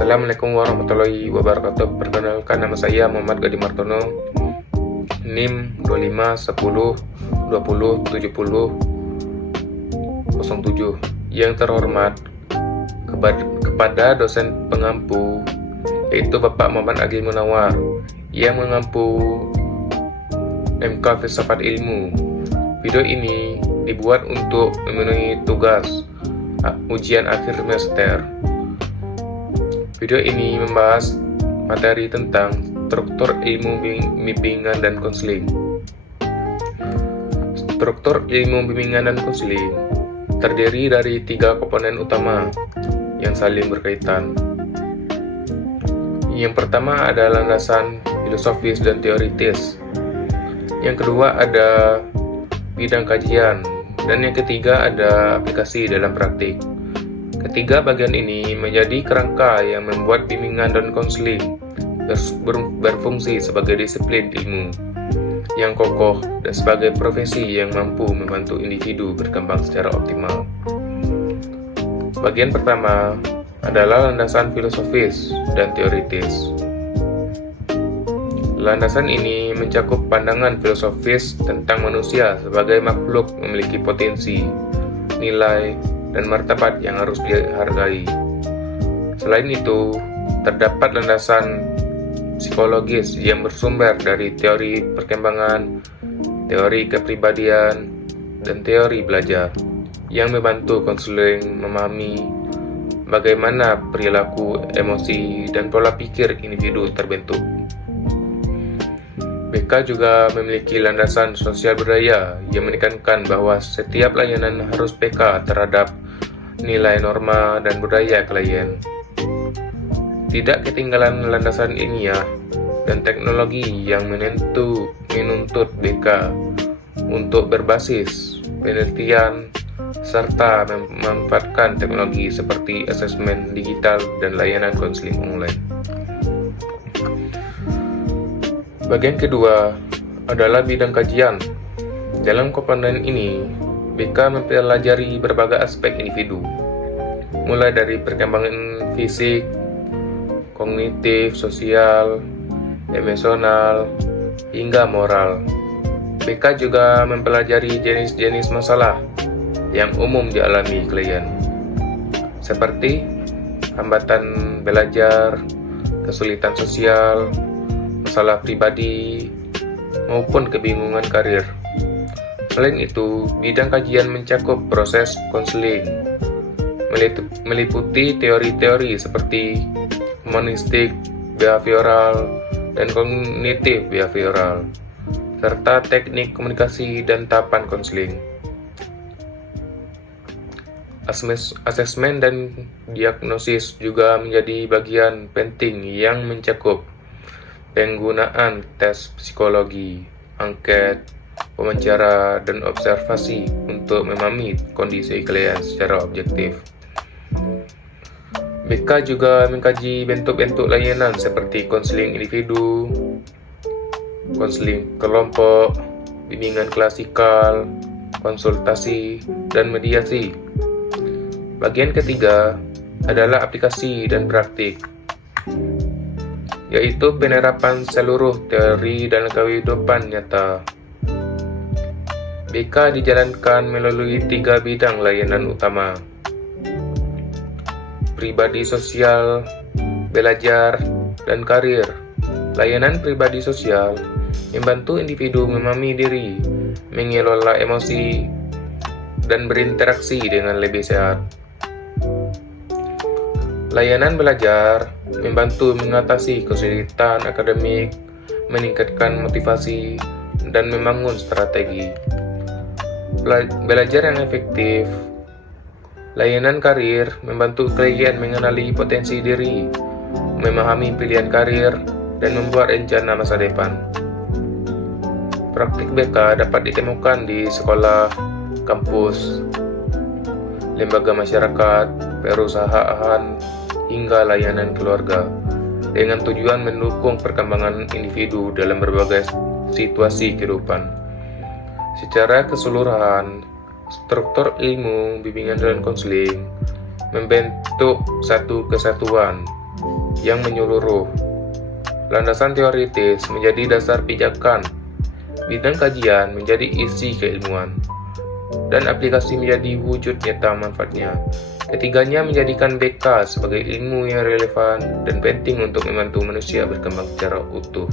Assalamualaikum warahmatullahi wabarakatuh. Perkenalkan, nama saya Muhammad Gadi Martono, NIM 2510207007. Yang terhormat kepada dosen pengampu, yaitu Bapak Muhammad Agil Munawar, yang mengampu MK Filsafat Ilmu. Video ini dibuat untuk memenuhi tugas ujian akhir semester. Video ini membahas materi tentang struktur ilmu bimbingan dan konseling. Struktur ilmu bimbingan dan konseling terdiri dari 3 komponen utama yang saling berkaitan. Yang pertama ada landasan filosofis dan teoritis. Yang kedua ada bidang kajian, dan yang ketiga ada aplikasi dalam praktik. Ketiga bagian ini menjadi kerangka yang membuat bimbingan dan konseling berfungsi sebagai disiplin ilmu yang kokoh dan sebagai profesi yang mampu membantu individu berkembang secara optimal. Bagian pertama adalah landasan filosofis dan teoritis. Landasan ini mencakup pandangan filosofis tentang manusia sebagai makhluk memiliki potensi, nilai, dan martabat yang harus dihargai. Selain itu, terdapat landasan psikologis yang bersumber dari teori perkembangan, teori kepribadian, dan teori belajar, yang membantu konseling memahami bagaimana perilaku, emosi, dan pola pikir individu terbentuk. BK juga memiliki landasan sosial budaya yang menekankan bahwa setiap layanan harus peka terhadap nilai, norma, dan budaya klien. Tidak ketinggalan landasan ilmiah dan teknologi yang menuntut BK untuk berbasis penelitian serta memanfaatkan teknologi seperti asesmen digital dan layanan konseling online. Bagian kedua adalah bidang kajian. Dalam komponen ini, BK mempelajari berbagai aspek individu, mulai dari perkembangan fisik, kognitif, sosial, emosional, hingga moral. BK juga mempelajari jenis-jenis masalah yang umum dialami klien, seperti hambatan belajar, kesulitan sosial, masalah pribadi, maupun kebingungan karir. Selain itu, bidang kajian mencakup proses konseling, meliputi teori-teori seperti humanistik, behavioral, dan kognitif behavioral, serta teknik komunikasi dan tahapan konseling. Asesmen dan diagnosis juga menjadi bagian penting yang mencakup penggunaan tes psikologi, angket, wawancara, dan observasi untuk memahami kondisi klien secara objektif. BK juga mengkaji bentuk-bentuk layanan seperti konseling individu, konseling kelompok, bimbingan klasikal, konsultasi, dan mediasi. Bagian ketiga adalah aplikasi dan praktik, yaitu penerapan seluruh teori dalam kehidupan nyata. BK dijalankan melalui 3 bidang layanan utama: pribadi sosial, belajar, dan karir. Layanan pribadi sosial membantu individu memahami diri, mengelola emosi, dan berinteraksi dengan lebih sehat. Layanan belajar membantu mengatasi kesulitan akademik, meningkatkan motivasi, dan membangun strategi belajar yang efektif. Layanan karir membantu klien mengenali potensi diri, memahami pilihan karir, dan membuat rencana masa depan. Praktik BK dapat ditemukan di sekolah, kampus, lembaga masyarakat, perusahaan, hingga layanan keluarga, dengan tujuan mendukung perkembangan individu dalam berbagai situasi kehidupan. Secara keseluruhan, struktur ilmu bimbingan dan konseling membentuk satu kesatuan yang menyeluruh. Landasan teoritis menjadi dasar pijakan, bidang kajian menjadi isi keilmuan, dan aplikasi menjadi wujud nyata manfaatnya. Ketiganya menjadikan BK sebagai ilmu yang relevan dan penting untuk membantu manusia berkembang secara utuh.